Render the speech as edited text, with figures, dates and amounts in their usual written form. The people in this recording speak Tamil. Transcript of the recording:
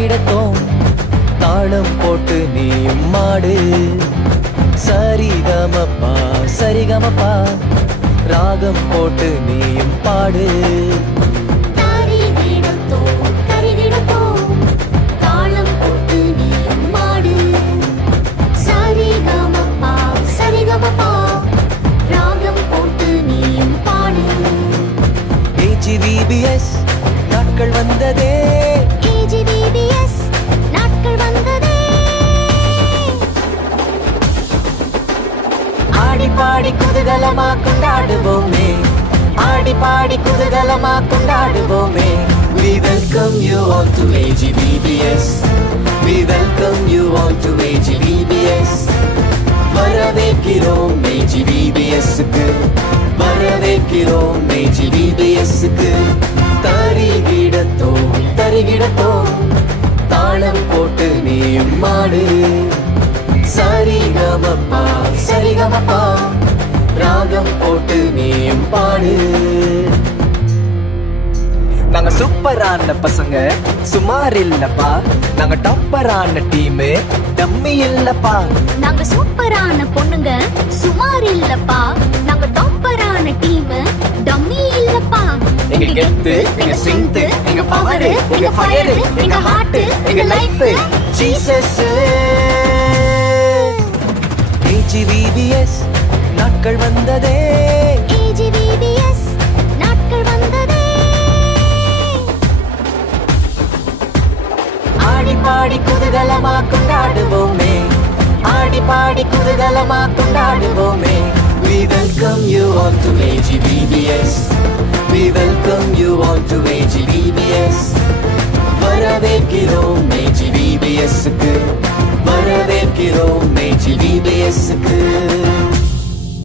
தருகிடத்தோம் தாளம் போட்டு நீயும் மாடு. சரிகமப்பா சரிகமப்பா ராகம் போட்டு நீயும் பாடு. AGVBS நாட்கள் வந்ததே, AGVBS நாட்கள் வந்ததே. ஆடி பாடி குதூகலமா கொண்டாடுவோமே, ஆடி பாடி குதூகலமா கொண்டாடுவோமே. We welcome you all to AGVBS, we welcome you all to AGVBS. வரவேற்கிறோம் AGVBS-க்கு, வரவேற்கிறோம் AGVBS-க்கு. தருகிடத்தோம் தருகிடத்தோம் தாளம் போட்டு நீயும் மாடு. சரிகமப்பா சரிகமப்பா ராகம் போட்டு நீயும் பாடு. நாங்க சூப்பரான பசங்க சுமார் இல்லப்பா, நாங்க டாப்பரான டீம் டம்மி இல்லப்பா. நாங்க சூப்பரான பொண்ணுங்க சுமார் இல்லப்பா, நாங்க டாப்பரான டீம் டம்மி இல்லப்பா. எங்க கெத்து எங்க ஸ்ட்ரெங்த் எங்க பவர் எங்க ஃபயர் எங்க ஹார்ட் எங்க லைஃப் ஜீசஸ். AGVBS நாட்கள் வந்ததே, AGVBS நாட்கள் வந்ததே. ஆடி பாடி குதூகலமா கொண்டாடுவோமே, ஆடி பாடி குதூகலமா கொண்டாடுவோமே. We welcome you all to AGVBS, we welcome you all to AGVBS. வரவேற்கிறோம் AGVBS-க்கு, வரவேற்கிறோம் AGVBS-க்கு.